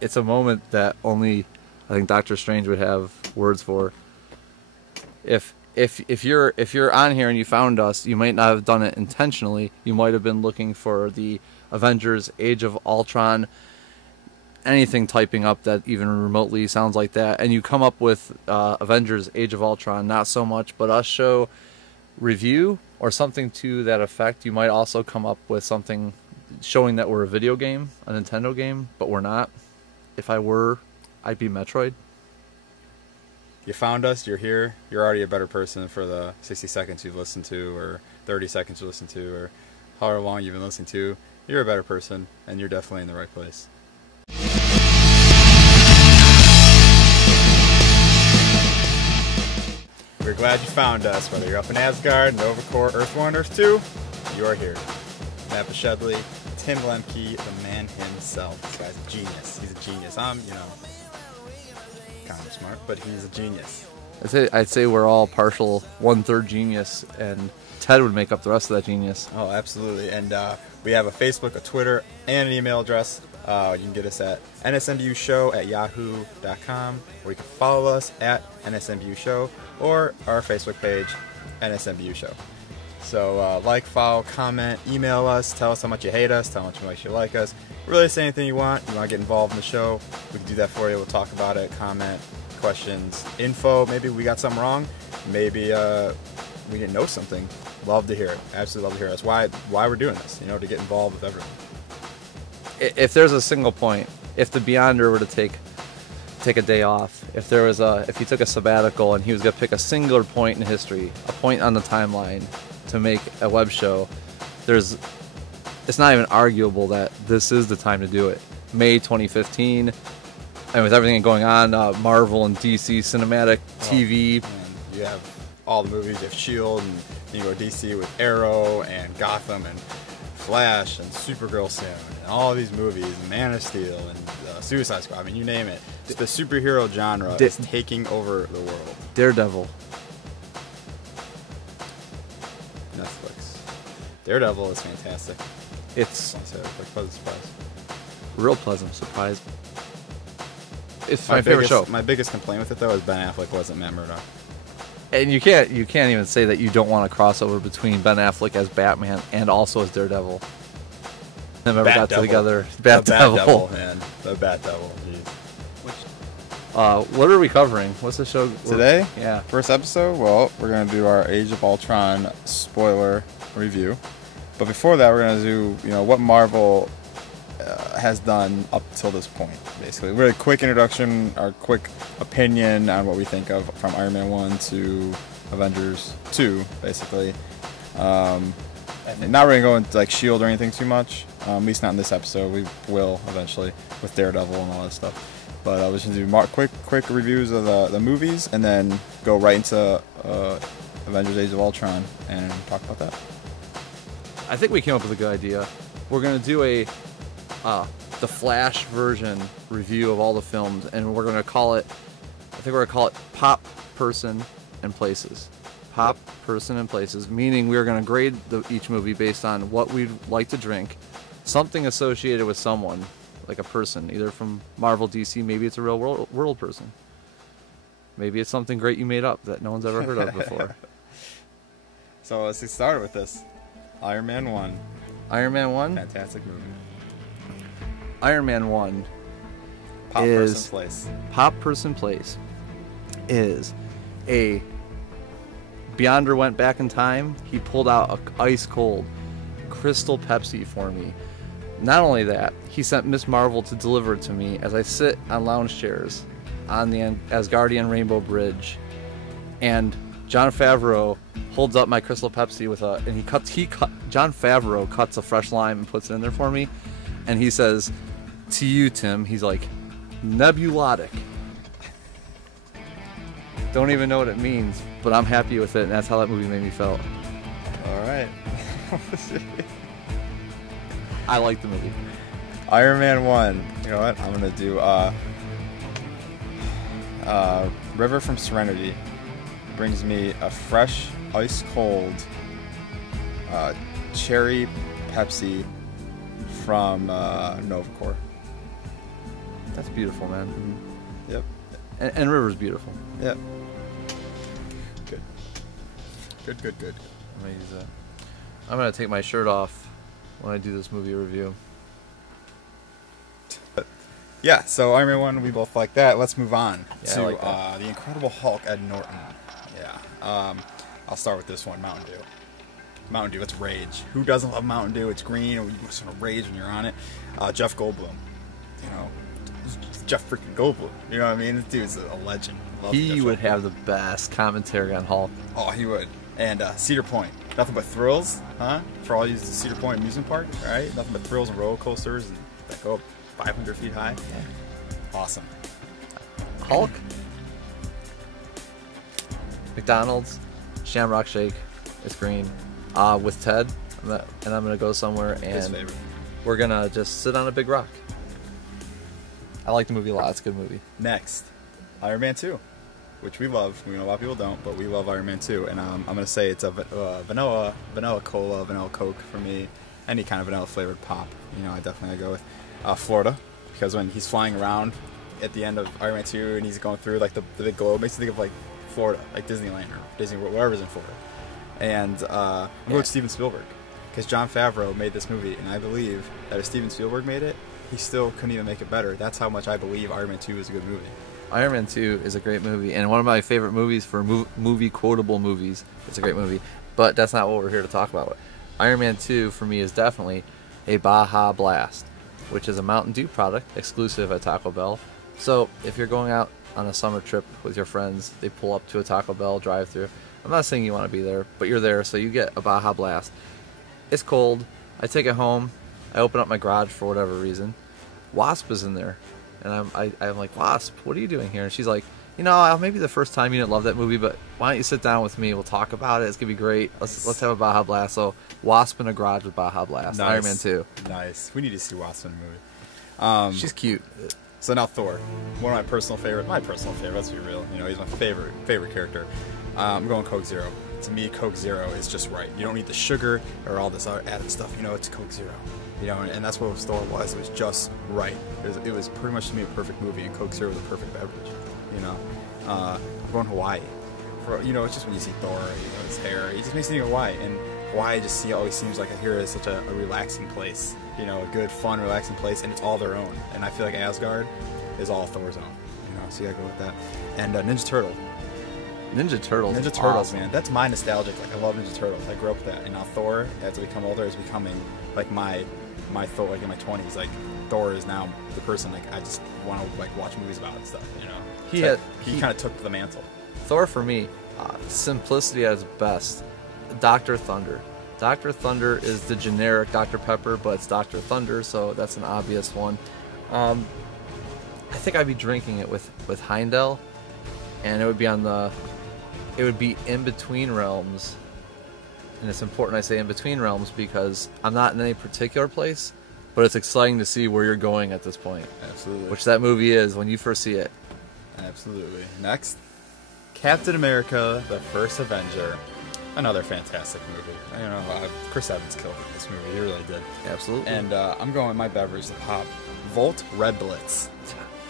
It's a moment that only I think Doctor Strange would have words for. If you're on here and you found us, you might not have done it intentionally. You might have been looking for the Avengers Age of Ultron, anything typing up that even remotely sounds like that, and you come up with Avengers Age of Ultron, not so much, but us show review or something to that effect. You might also come up with something showing that we're a video game, a Nintendo game, but we're not. If I were, I'd be Metroid. You found us, you're here, you're already a better person for the 60 seconds you've listened to, or 30 seconds you listened to, or however long you've been listening to. You're a better person, and you're definitely in the right place. We're glad you found us. Whether you're up in Asgard, Nova Corps, Earth 1, Earth 2, you are here. Matt Shedley, Tim Lemke, the man himself. This guy's a genius. He's a genius. I'm, kind of smart, but he's a genius. I'd say we're all partial 1/3 genius, and Ted would make up the rest of that genius. Oh, absolutely. And we have a Facebook, a Twitter, and an email address. You can get us at nsmbushow@yahoo.com, or you can follow us at nsmbushow, or our Facebook page, NSMBU Show. So like, follow, comment, email us, tell us how much you hate us, tell us how much you like us. Really say anything you want. You want to get involved in the show, we can do that for you. We'll talk about it, comment, questions, info. Maybe we got something wrong. Maybe we didn't know something. Love to hear it. Absolutely love to hear it. That's why we're doing this, to get involved with everyone. If there's a single point, if the Beyonder were to take a day off, if he took a sabbatical and he was going to pick a singular point in history, a point on the timeline to make a web show, it's not even arguable that this is the time to do it. May 2015, and with everything going on, Marvel and DC cinematic TV. You have all the movies. You have S.H.I.E.L.D. and you go DC with Arrow and Gotham and Flash and Supergirl soon, and all these movies, and Man of Steel and Suicide Squad. I mean, you name it. The superhero genre is taking over the world. Daredevil. Netflix. Daredevil is fantastic. It's a pleasant surprise. Real pleasant surprise. It's my favorite show. My biggest complaint with it, though, is Ben Affleck wasn't Matt Murdock. And you can't even say that you don't want a crossover between Ben Affleck as Batman and also as Daredevil. Them ever got together. Bat Devil, man. The Bat Devil. Jeez. What are we covering? What's the show today? Yeah. First episode. Well, we're gonna do our Age of Ultron spoiler review. But before that, we're gonna do what Marvel has done up till this point. Basically, really quick introduction, our quick opinion on what we think of from Iron Man 1 to Avengers 2, basically. And not really going into like S.H.I.E.L.D. or anything too much. At least not in this episode. We will eventually with Daredevil and all that stuff. But I was going to do quick reviews of the movies, and then go right into Avengers Age of Ultron and talk about that. I think we came up with a good idea. We're going to do the Flash version review of all the films, and we're going to call it, Pop, Person, and Places. Pop, Person, and Places, meaning we're going to grade each movie based on what we'd like to drink, something associated with someone, like a person, either from Marvel, DC, maybe it's a real world person. Maybe it's something great you made up that no one's ever heard of before. So let's get started with this. Iron Man 1. Iron Man 1? Fantastic movie. Iron Man 1 Pop Person Place. Pop Person Place is a Beyonder went back in time. He pulled out a ice cold Crystal Pepsi for me. Not only that, he sent Miss Marvel to deliver it to me as I sit on lounge chairs on the Asgardian Rainbow Bridge, and Jon Favreau holds up my Crystal Pepsi with Jon Favreau cuts a fresh lime and puts it in there for me, and he says, "To you, Tim," he's like, "Nebulotic." Don't even know what it means, but I'm happy with it, and that's how that movie made me feel. All right. I like the movie. Iron Man 1. You know what? I'm going to do River from Serenity. Brings me a fresh, ice-cold cherry Pepsi from Nova Corps. That's beautiful, man. Mm-hmm. Yep. And River's beautiful. Yep. Good. Good. I'm gonna use that. I'm gonna take my shirt off when I do this movie review. Yeah, so Iron Man 1, we both like that. Let's move on to like The Incredible Hulk, Ed Norton. Yeah. I'll start with this one, Mountain Dew. Mountain Dew, it's rage. Who doesn't love Mountain Dew? It's green, and you sort of rage when you're on it. Jeff Goldblum. You know, Jeff freaking Goldblum. You know what I mean? This dude's a legend. Love He Jeff would Goldblum. have the best commentary on Hulk. Oh, he would. And Cedar Point. Nothing but thrills, huh? For all you Cedar Point amusement park, right? Nothing but thrills and roller coasters that go up 500 feet high. Awesome. Hulk, McDonald's, Shamrock Shake, it's green. With Ted, I'm gonna go somewhere His and favorite. we're gonna just sit on a big rock. I like the movie a lot. It's a good movie. Next, Iron Man 2, which we love. We know a lot of people don't, but we love Iron Man 2. And I'm gonna say it's a vanilla cola, vanilla Coke for me. Any kind of vanilla flavored pop. You know, I definitely go with Florida, because when he's flying around at the end of Iron Man 2 and he's going through like the big globe, makes me think of like Florida, like Disneyland or Disney World, wherever's in Florida. And I'm going with Steven Spielberg, because Jon Favreau made this movie, and I believe that if Steven Spielberg made it, he still couldn't even make it better. That's how much I believe Iron Man 2 is a good movie. Iron Man 2 is a great movie, and one of my favorite movies for movie quotable movies. It's a great movie, but that's not what we're here to talk about. Iron Man 2 for me is definitely a Baja Blast, which is a Mountain Dew product exclusive at Taco Bell. So if you're going out on a summer trip with your friends, they pull up to a Taco Bell drive-thru. I'm not saying you want to be there, but you're there, so you get a Baja Blast. It's cold. I take it home. I open up my garage for whatever reason. Wasp is in there, and I'm like, Wasp, what are you doing here? And she's like, you know, maybe the first time you didn't love that movie, but why don't you sit down with me? We'll talk about it. It's gonna be great. Let's have a Baja Blast. So Wasp in a garage with Baja Blast. Nice. Iron Man 2. Nice. We need to see Wasp in a movie. She's cute. So now Thor, one of my personal favorite. Let's be real. You know, he's my favorite character. I'm going Coke Zero. To me, Coke Zero is just right. You don't need the sugar or all this other added stuff. You know, it's Coke Zero. You know, and that's what Thor was. It was just right. It was pretty much to me a perfect movie, and Coke Zero was a perfect beverage. You know, I'm going Hawaii. You know, it's just when you see Thor, you know, his hair, it just makes me think of Hawaii. And Hawaii just always seems like here is such a relaxing place. You know, a good, fun, relaxing place, and it's all their own. And I feel like Asgard is all Thor's own. You know, so you gotta go with that. And Ninja Turtle. Ninja Turtles. Ninja Turtles, awesome. man. That's my nostalgic. Like, I love Ninja Turtles. I grew up with that. And now Thor, as I become older, is becoming like my Thor. Like in my 20s, like Thor is now the person like I just want to like watch movies about and stuff. You know, he kind of took the mantle. Thor for me, simplicity at its best. Dr. Thunder. Dr. Thunder is the generic Dr. Pepper, but it's Dr. Thunder, so that's an obvious one. I think I'd be drinking it with Heimdall, and it would be in between realms. And it's important I say in between realms because I'm not in any particular place, but it's exciting to see where you're going at this point. Absolutely. Which that movie is when you first see it. Absolutely. Next, Captain America: The First Avenger. Another fantastic movie. You know, Chris Evans killed it in this movie. He really did. Absolutely. And I'm going with my beverage, the pop Volt Red Blitz.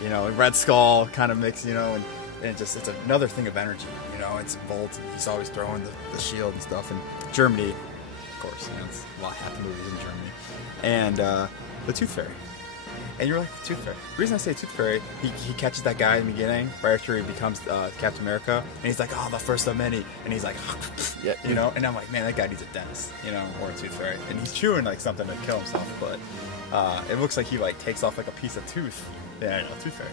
You know, Red Skull kind of mix. You know, and it's another thing of energy. You know, it's Volt. He's always throwing the shield and stuff. And Germany, of course. You know, it's a lot half the movies in Germany. And the Tooth Fairy. And you're like, the Tooth Fairy. The reason I say Tooth Fairy, he catches that guy in the beginning, right after he becomes Captain America, and he's like, oh, the first of many. And he's like, yeah, you know? And I'm like, man, that guy needs a dentist, you know, or a Tooth Fairy. And he's chewing like something to kill himself, but it looks like he like takes off like a piece of tooth. Yeah, I know, Tooth Fairy.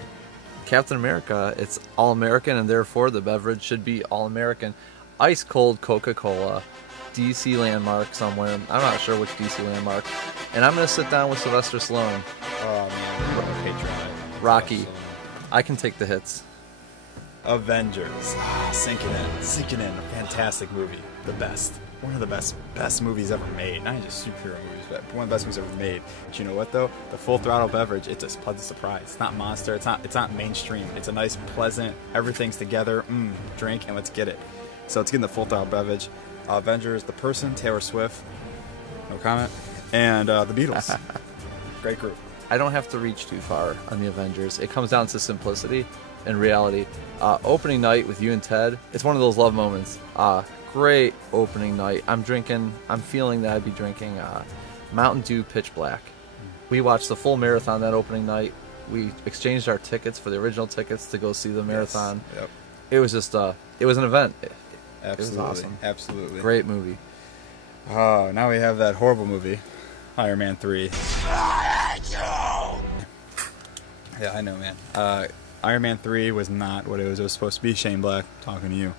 Captain America, it's all-American, and therefore the beverage should be all-American. Ice-cold Coca-Cola, DC landmark somewhere. I'm not sure which DC landmark. And I'm going to sit down with Sylvester Stallone. Oh, man, patriotic. Rocky. I can take the hits. Avengers. Sink it in. A fantastic movie. The best. One of the best movies ever made. Not just superhero movies, but one of the best movies ever made. But you know what though? The Full Throttle beverage, it's a pleasant surprise. It's not Monster. It's not mainstream. It's a nice, pleasant, everything's together. Drink and let's get it. So it's getting the Full Throttle beverage. Avengers, The Person, Taylor Swift. No comment. And the Beatles. Great group. I don't have to reach too far on the Avengers. It comes down to simplicity and reality. Opening night with you and Ted, it's one of those love moments. Great opening night. I'm feeling that I'd be drinking Mountain Dew Pitch Black. We watched the full marathon that opening night. We exchanged our tickets for the original tickets to go see the marathon. Yes. Yep. It was just, it was an event. Absolutely. It was awesome. Absolutely. Great movie. Oh, now we have that horrible movie, Iron Man 3. Yeah, I know, man. Iron Man 3 was not what it was. It was supposed to be. Shane Black talking to you.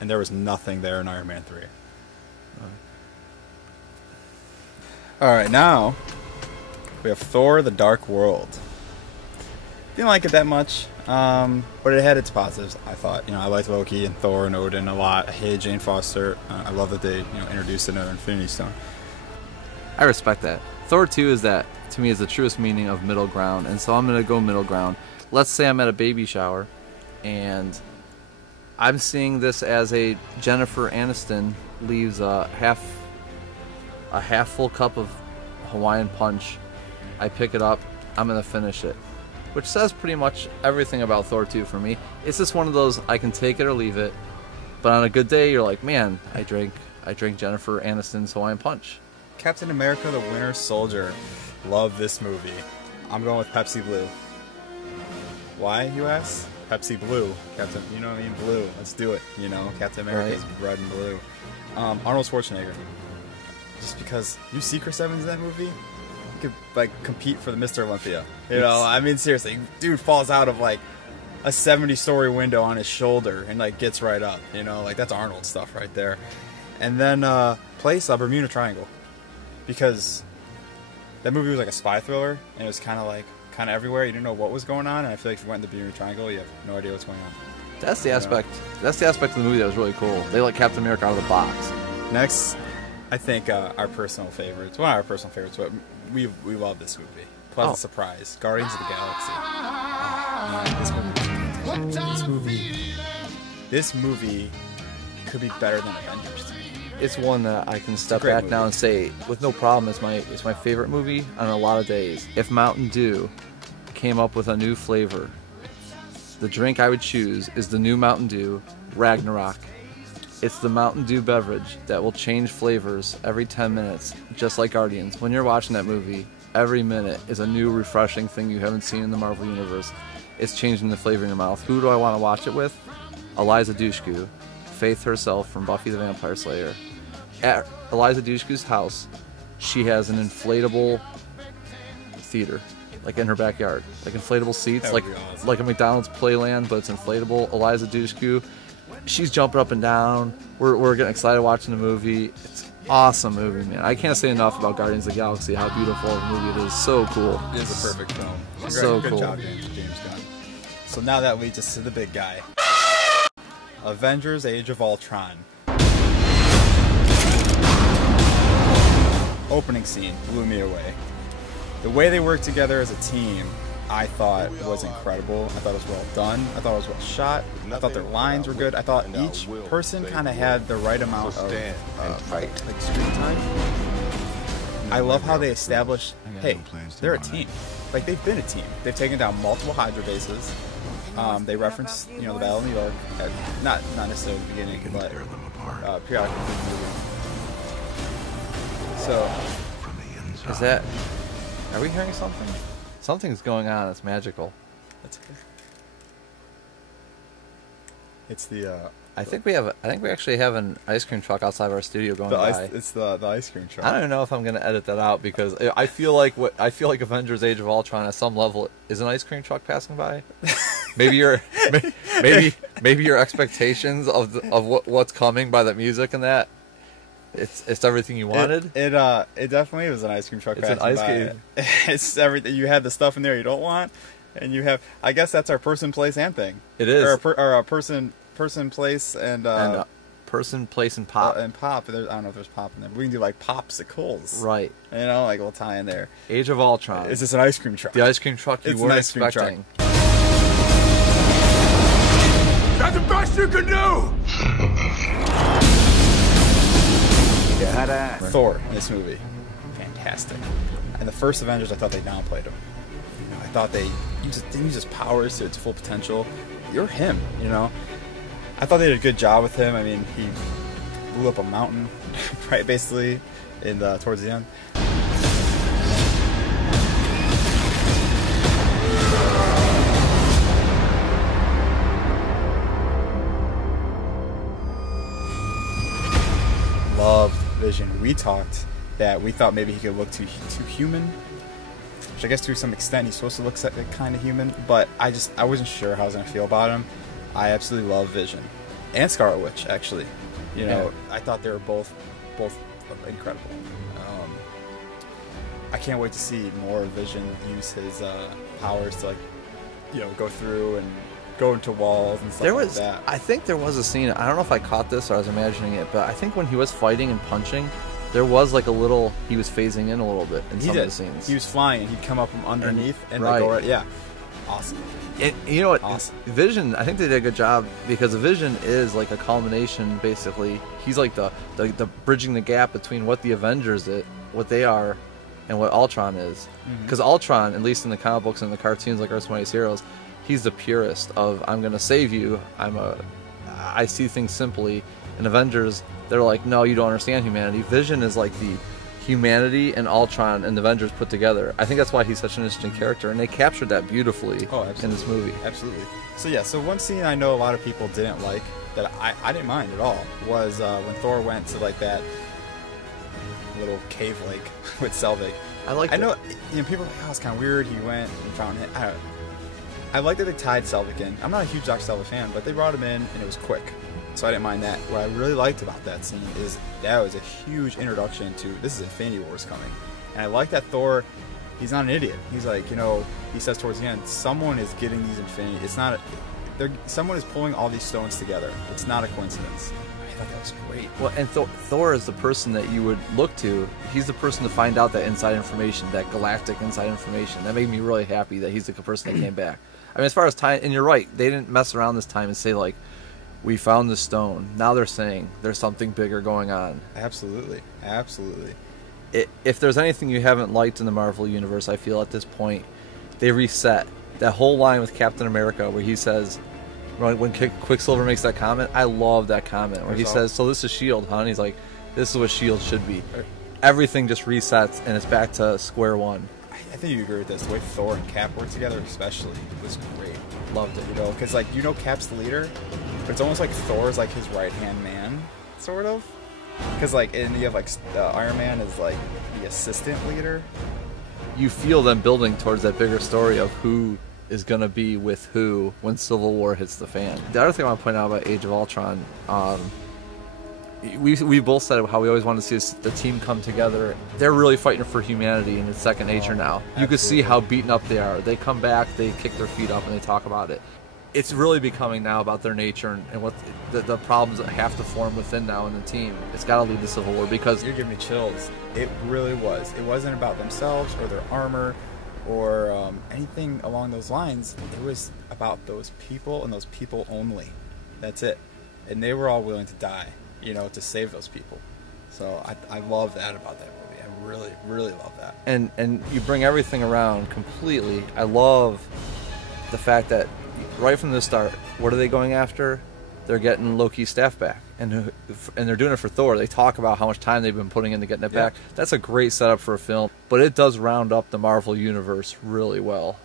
And there was nothing there in Iron Man 3. Alright, now we have Thor: The Dark World. Didn't like it that much, but it had its positives, I thought. You know, I liked Loki and Thor and Odin a lot. I hated Jane Foster. I love that they, introduced another Infinity Stone. I respect that. Thor 2 is that, to me, is the truest meaning of middle ground, and so I'm going to go middle ground. Let's say I'm at a baby shower, and I'm seeing this as a Jennifer Aniston leaves a half full cup of Hawaiian Punch. I pick it up, I'm going to finish it. Which says pretty much everything about Thor 2 for me. It's just one of those, I can take it or leave it, but on a good day, you're like, man, I drank Jennifer Aniston's Hawaiian Punch. Captain America: The Winter Soldier. Love this movie. I'm going with Pepsi Blue. Why, you ask? Pepsi Blue. Captain, you know what I mean? Blue. Let's do it. Captain America is red and blue. Arnold Schwarzenegger. Just because you see Chris Evans in that movie, he could compete for the Mr. Olympia. I mean, seriously, dude falls out of a 70-story window on his shoulder and gets right up. That's Arnold stuff right there. And then place Bermuda Triangle, because that movie was like a spy thriller and it was kind of everywhere. You didn't know what was going on, and I feel like if you went in the Bermuda Triangle, you have no idea what's going on. That's the aspect. That's the aspect of the movie that was really cool. They let Captain America out of the box. Next, I think our personal favorites. One of our personal favorites, but we love this movie. Pleasant surprise. Guardians of the Galaxy. Oh, man, this movie could be better than Avengers to me. It's one that I can step back now and say, with no problem, it's my favorite movie on a lot of days. If Mountain Dew came up with a new flavor, the drink I would choose is the new Mountain Dew Ragnarok. It's the Mountain Dew beverage that will change flavors every 10 minutes, just like Guardians. When you're watching that movie, every minute is a new refreshing thing you haven't seen in the Marvel Universe. It's changing the flavor in your mouth. Who do I want to watch it with? Eliza Dushku, Faith herself from Buffy the Vampire Slayer. At Eliza Dushku's house, she has an inflatable theater, in her backyard, inflatable seats, awesome. like a McDonald's Playland, but it's inflatable. Eliza Dushku, she's jumping up and down. We're getting excited watching the movie. It's an awesome movie, man. I can't say enough about Guardians of the Galaxy, how beautiful of a movie it is. So cool. It is a perfect film. Good job, James Gunn. So now that leads us to the big guy. Avengers: Age of Ultron. Opening scene blew me away. The way they worked together as a team, I thought was incredible. I thought it was well done. I thought it was well shot. I thought their lines were good. I thought each person kind of had the right amount of screen time. I love how they established, hey, they're a team. They've been a team. They've taken down multiple Hydra bases. They referenced, the Battle of New York, not necessarily at the beginning, but periodically in the movie. So, is that? Are we hearing something? Something's going on. It's magical. It's the. I think we actually have an ice cream truck outside of our studio going by. It's the ice cream truck. I don't even know if I'm gonna edit that out because I feel like Avengers: Age of Ultron at some level is an ice cream truck passing by. Maybe your expectations of what's coming by that music and that. It's everything you wanted. It definitely was an ice cream truck. It's an ice cream. It's everything. You have the stuff in there you don't want, and you have. I guess that's our person, place, and thing. It is. Or a person, place, and person, place, and pop. And pop. I don't know if there's pop in there. But we can do popsicles. Right. We'll tie in there. Age of Ultron. Is this an ice cream truck? The ice cream truck you weren't expecting. That's the best you can do. Thor in this movie, fantastic. And the first Avengers, I thought they downplayed him. You know, I thought they didn't use his powers to its full potential. You're him, you know. I thought they did a good job with him. I mean, he blew up a mountain, right, basically, towards the end. Loved Vision. We talked that we thought maybe he could look too human, which I guess to some extent he's supposed to look kind of human, but I wasn't sure how I was going to feel about him. I absolutely love Vision. And Scarlet Witch, actually. You know, yeah. I thought they were both incredible. I can't wait to see more Vision use his powers to, like, you know, go through and go into walls and stuff like that. I think there was a scene, I don't know if I caught this or I was imagining it, but I think when he was fighting and punching, there was like a little, he was phasing in a little bit in some of the scenes. He was flying and he'd come up from underneath and like go right, yeah. Awesome. And you know what? Awesome. Vision, I think they did a good job because Vision is like a culmination, basically. He's like the bridging the gap between what the Avengers what they are and what Ultron is. Because Ultron, at least in the comic books and the cartoons like Earth's Mightiest Heroes, he's the purest of, I'm going to save you. I see things simply. In Avengers, they're like, no, you don't understand humanity. Vision is like the humanity and Ultron and the Avengers put together. I think that's why he's such an interesting character, and they captured that beautifully in this movie. Absolutely. So yeah, so one scene I know a lot of people didn't like, that I didn't mind at all, was when Thor went to like that little cave lake with Selvig. I know, you know, people are like, oh, it's kind of weird, he went and found it. I like that they tied Selvig in. I'm not a huge Dr. Selvig fan, but they brought him in and it was quick. So I didn't mind that. What I really liked about that scene is that was a huge introduction to, this is Infinity Wars coming. And I like that Thor, he's not an idiot. He's like, you know, he says towards the end, someone is getting these Infinity, someone is pulling all these stones together. It's not a coincidence. I thought that was great. Well, and Thor is the person that you would look to. He's the person to find out that inside information, that galactic inside information. That made me really happy that he's the person that came back. I mean, as far as time, and you're right, they didn't mess around this time and say like, we found the stone. Now they're saying there's something bigger going on. Absolutely. Absolutely. If there's anything you haven't liked in the Marvel Universe, I feel at this point, they reset. That whole line with Captain America where he says, when Quicksilver makes that comment, I love that comment where he says, so this is S.H.I.E.L.D., huh? And he's like, this is what S.H.I.E.L.D. should be. Everything just resets and it's back to square one. I think you agree with this. The way Thor and Cap work together especially was great. Loved it. You know, because like, you know, Cap's the leader, but it's almost like Thor's like his right-hand man, sort of. Because like, and you have like Iron Man is like the assistant leader. You feel them building towards that bigger story of who is going to be with who when Civil War hits the fan. The other thing I want to point out about Age of Ultron, we both said how we always want to see the team come together. They're really fighting for humanity and it's second nature now. You can see how beaten up they are. They come back, they kick their feet up, and they talk about it. It's really becoming now about their nature and what the problems that have to form within now in the team. It's got to lead to Civil War because... You're giving me chills. It really was. It wasn't about themselves or their armor or anything along those lines. It was about those people and those people only. That's it. And they were all willing to die, you know, to save those people. So I love that about that movie. I really, really love that. And you bring everything around completely. I love the fact that right from the start, what are they going after? They're getting Loki's staff back, and they're doing it for Thor. They talk about how much time they've been putting into getting it back. That's a great setup for a film, but it does round up the Marvel Universe really well.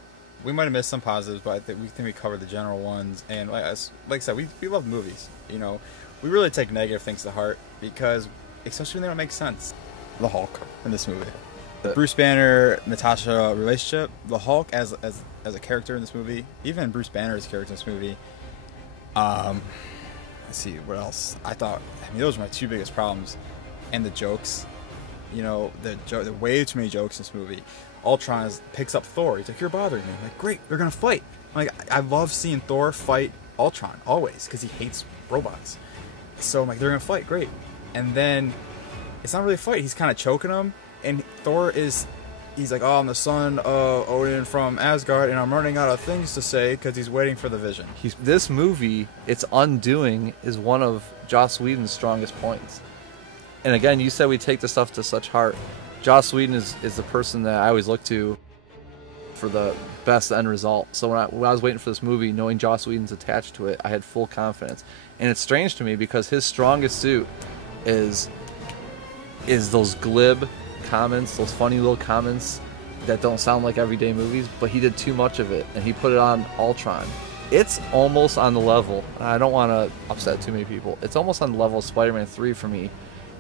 We might have missed some positives, but I think we covered the general ones. And like I said, we love movies. You know, we really take negative things to heart because, especially when they don't make sense. The Hulk in this movie, the Bruce Banner Natasha relationship, the Hulk as a character in this movie, even Bruce Banner as a character in this movie. Let's see what else. I mean, those were my two biggest problems, and the jokes. You know, the way too many jokes in this movie. Ultron picks up Thor. He's like, "You're bothering me." I'm like, great, they're gonna fight. I'm like, I love seeing Thor fight Ultron always because he hates robots. So I'm like, they're gonna fight, great. And then it's not really a fight. He's kind of choking him, and he's like, "Oh, I'm the son of Odin from Asgard, and I'm running out of things to say," because he's waiting for the vision. This movie, its undoing, is one of Joss Whedon's strongest points. And again, you said we take the stuff to such heart. Joss Whedon is the person that I always look to for the best end result. So when I was waiting for this movie, knowing Joss Whedon's attached to it, I had full confidence. And it's strange to me because his strongest suit is those glib comments, those funny little comments that don't sound like everyday movies, but he did too much of it, and he put it on Ultron. It's almost on the level, I don't want to upset too many people, it's almost on the level of Spider-Man 3 for me.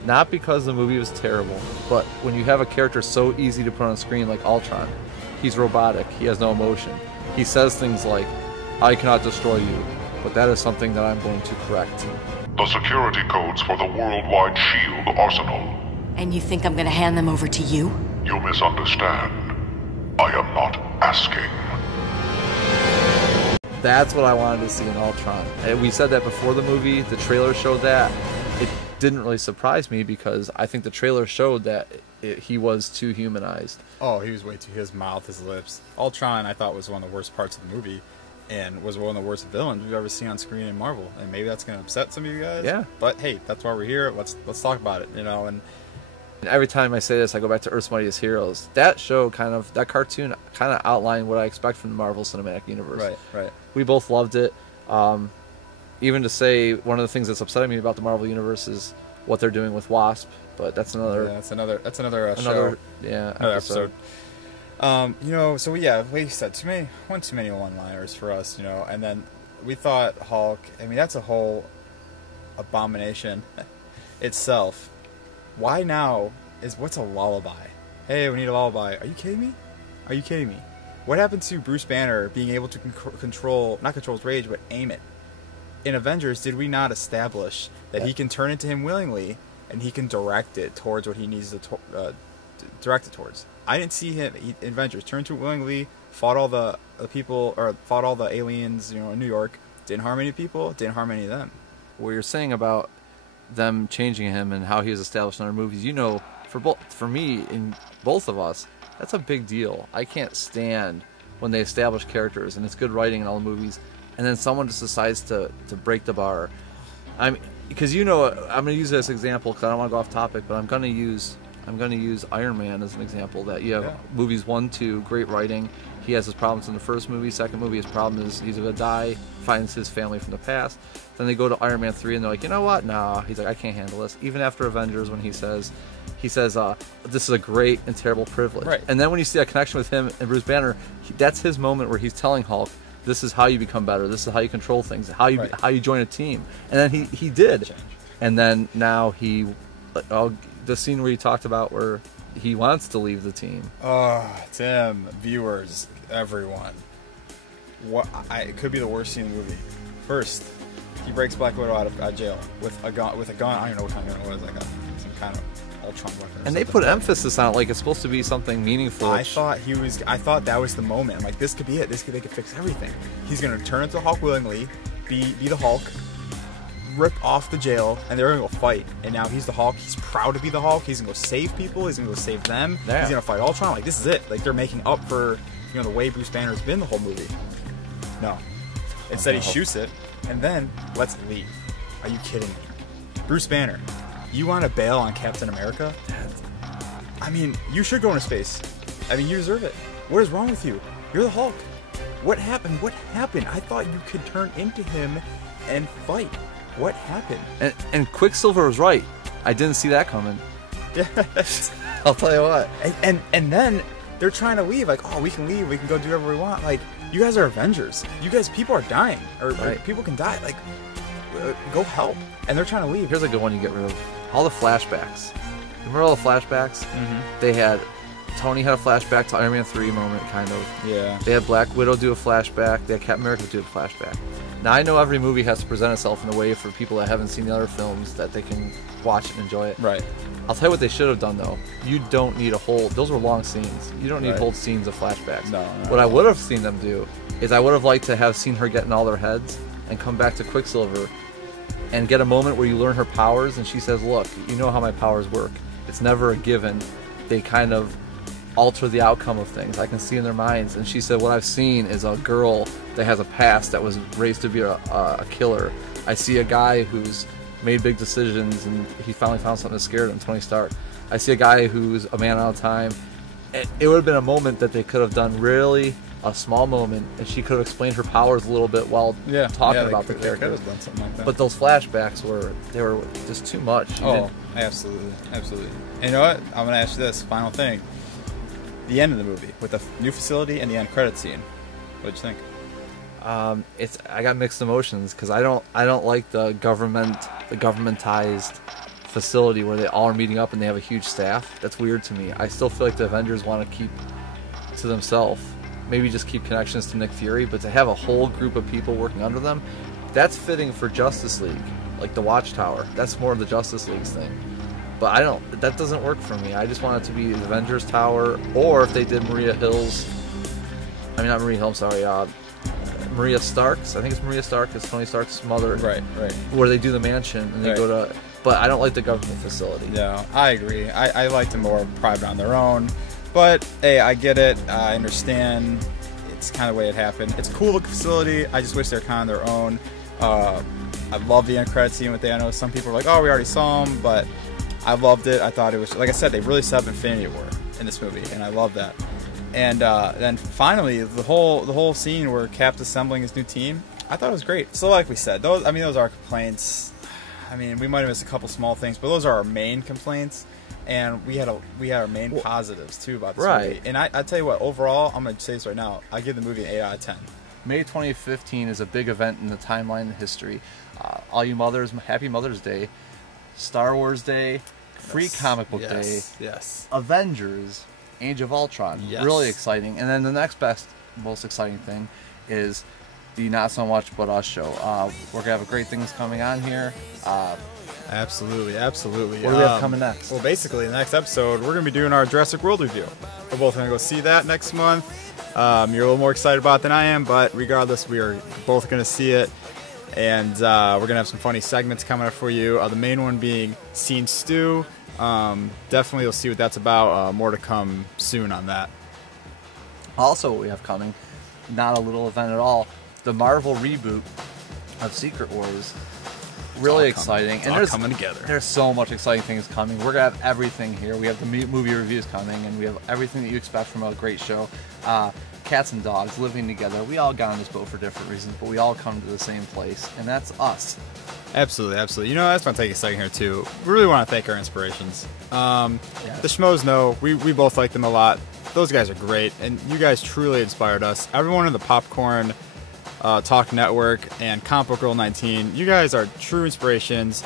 Not because the movie was terrible, but when you have a character so easy to put on screen like Ultron, he's robotic, he has no emotion. He says things like, I cannot destroy you, but that is something that I'm going to correct. The security codes for the worldwide SHIELD arsenal. And you think I'm gonna hand them over to you? You misunderstand. I am not asking. That's what I wanted to see in Ultron. And we said that before the movie, the trailer showed that. It didn't really surprise me because I think the trailer showed that he was too humanized. Oh, he was way too, his mouth, his lips. Ultron, I thought, was one of the worst parts of the movie, and was one of the worst villains we've ever seen on screen in Marvel. And maybe that's going to upset some of you guys. Yeah. But hey, that's why we're here. Let's talk about it, you know. And every time I say this, I go back to Earth's Mightiest Heroes. That show that cartoon kind of outlined what I expect from the Marvel Cinematic Universe. Right. We both loved it. Even to say one of the things that's upsetting me about the Marvel Universe is what they're doing with Wasp, but that's another. Yeah, that's another show. Yeah, another episode. You know, so yeah, like you said, too many one-liners for us, you know, and then we thought Hulk. I mean, that's a whole abomination itself. Why now what's a lullaby? Hey, we need a lullaby. Are you kidding me? Are you kidding me? What happened to Bruce Banner being able to not control his rage, but aim it? In Avengers, did we not establish that he can turn it to him willingly, and he can direct it towards what he needs to direct it towards? I didn't see him in Avengers turn to it willingly, fought all the people, or fought all the aliens, you know, in New York, didn't harm any people, didn't harm any of them. What you're saying about them changing him and how he was established in other movies, you know, for me, in both of us, that's a big deal. I can't stand when they establish characters, and it's good writing in all the movies, and then someone just decides to break the bar. Because you know, I'm going to use this example because I don't want to go off topic, but I'm going to use Iron Man as an example. That you have movies 1, 2, great writing. He has his problems in the first movie. Second movie, his problem is he's going to die, finds his family from the past. Then they go to Iron Man 3 and they're like, you know what? Nah. He's like, I can't handle this. Even after Avengers, when he says, this is a great and terrible privilege. Right. And then when you see that connection with him and Bruce Banner, that's his moment where he's telling Hulk, this is how you become better. This is how you control things. How you join a team. And then he did. And then now the scene where you talked about where he wants to leave the team. Oh, Tim, viewers, everyone. It could be the worst scene in the movie. First, he breaks Black Widow out of jail with a gun. I don't know what kind of gun it was, like some kind of Ultron weapon. And they put emphasis on it like it's supposed to be something meaningful. I thought that was the moment. I'm like, this could be it. They could fix everything. He's gonna turn into Hulk willingly, be the Hulk, rip off the jail, and they're gonna go fight. And now he's the Hulk. He's proud to be the Hulk. He's gonna go save people. He's gonna go save them. Yeah. He's gonna fight Ultron. Like, this is it. Like, they're making up for, you know, the way Bruce Banner's been the whole movie. No. Instead, he shoots it, and then let's leave. Are you kidding me? Bruce Banner, you want to bail on Captain America? I mean, you should go into space. I mean, you deserve it. What is wrong with you? You're the Hulk. What happened? What happened? I thought you could turn into him and fight. What happened? And Quicksilver was right. I didn't see that coming. Yes. I'll tell you what. And then they're trying to leave. Like, oh, we can leave. We can go do whatever we want. Like, you guys are Avengers. You guys, people are dying. Or people can die. Like, go help. And they're trying to leave. Here's a good one you get rid of. All the flashbacks. Remember all the flashbacks? Mm-hmm. They had... Tony had a flashback to Iron Man 3 moment, kind of. Yeah. They had Black Widow do a flashback. They had Captain America do a flashback. Now, I know every movie has to present itself in a way for people that haven't seen the other films that they can watch and enjoy it. Right. I'll tell you what they should have done, though. You don't need a whole... Those were long scenes. You don't need whole scenes of flashbacks. No. What I would have seen them do is I would have liked to have seen her get in all their heads and come back to Quicksilver and get a moment where you learn her powers and she says, look, you know how my powers work. It's never a given. They kind of alter the outcome of things. I can see in their minds. And she said, what I've seen is a girl that has a past that was raised to be a killer. I see a guy who's made big decisions, and he finally found something that scared him. Tony Stark. I see a guy who's a man out of time. It would have been a moment that they could have done really a small moment, and she could have explained her powers a little bit while talking about the character. Could have done something like that. But those flashbacks were just too much. Absolutely. And you know what? I'm gonna ask you this final thing: the end of the movie with the new facility and the end credit scene. What'd you think? I got mixed emotions because I don't like the governmentized facility where they all are meeting up and they have a huge staff. That's weird to me. I still feel like the Avengers want to keep to themselves. Maybe just keep connections to Nick Fury, but to have a whole group of people working under them, that's fitting for Justice League, like the Watchtower. That's more of the Justice League's thing. But that doesn't work for me. I just want it to be the Avengers Tower, or if they did Maria Stark's. I think it's Maria Stark, is Tony Stark's mother. Right. Where they do the mansion and they go to. But I don't like the government facility. Yeah, I agree. I like them more private on their own. But hey, I get it. I understand. It's kind of the way it happened. It's a cool looking facility. I just wish they were kind of their own. I love the end credit scene with I know some people are like, oh, we already saw them, but I loved it. I thought it was, like I said, they really set up Infinity War in this movie, and I love that. And then finally, the whole scene where Cap's assembling his new team, I thought it was great. So like we said, those are complaints. I mean, we might have missed a couple small things, but those are our main complaints. And we had our main positives too about this movie. And I tell you what, overall, I'm gonna say this right now, I give the movie an 8 out of 10. May 2015 is a big event in the timeline of history. All you mothers, happy Mother's Day, Star Wars Day, Free Comic Book Day, Avengers, Age of Ultron, really exciting. And then the next most exciting thing is the Not So Much But Us show. We're gonna have great things coming on here. Absolutely. What do we have coming next? Well, basically, the next episode, we're going to be doing our Jurassic World review. We're both going to go see that next month. You're a little more excited about it than I am, but regardless, we are both going to see it. And we're going to have some funny segments coming up for you. The main one being Scene Stew. Definitely you'll see what that's about. More to come soon on that. Also, what we have coming, not a little event at all, the Marvel reboot of Secret Wars. Really exciting. It's all coming together. There's so much exciting things coming. We're going to have everything here. We have the movie reviews coming, and we have everything that you expect from a great show. Cats and dogs living together. We all got on this boat for different reasons, but we all come to the same place, and that's us. Absolutely. You know, I just want to take a second here, too. We really want to thank our inspirations. The Schmoes know we both like them a lot. Those guys are great, and you guys truly inspired us. Everyone in the Popcorn Talk Network and Comic Book Girl 19, you guys are true inspirations.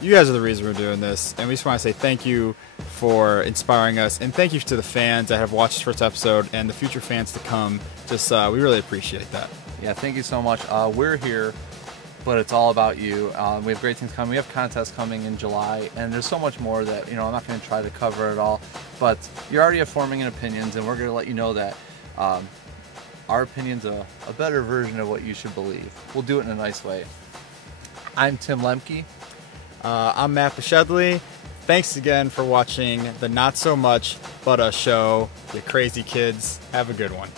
You guys are the reason we're doing this, and we just want to say thank you for inspiring us, and thank you to the fans that have watched the first episode and the future fans to come. Just we really appreciate that. Yeah, thank you so much. We're here, but it's all about you. We have great things coming. We have contests coming in July, and there's so much more that I'm not going to try to cover it all, but you're already forming opinions, and we're going to let you know that our opinion's a better version of what you should believe. We'll do it in a nice way. I'm Tim Lemke. I'm Matt Beshedley. Thanks again for watching the Not So Much But Us show. You crazy kids. Have a good one.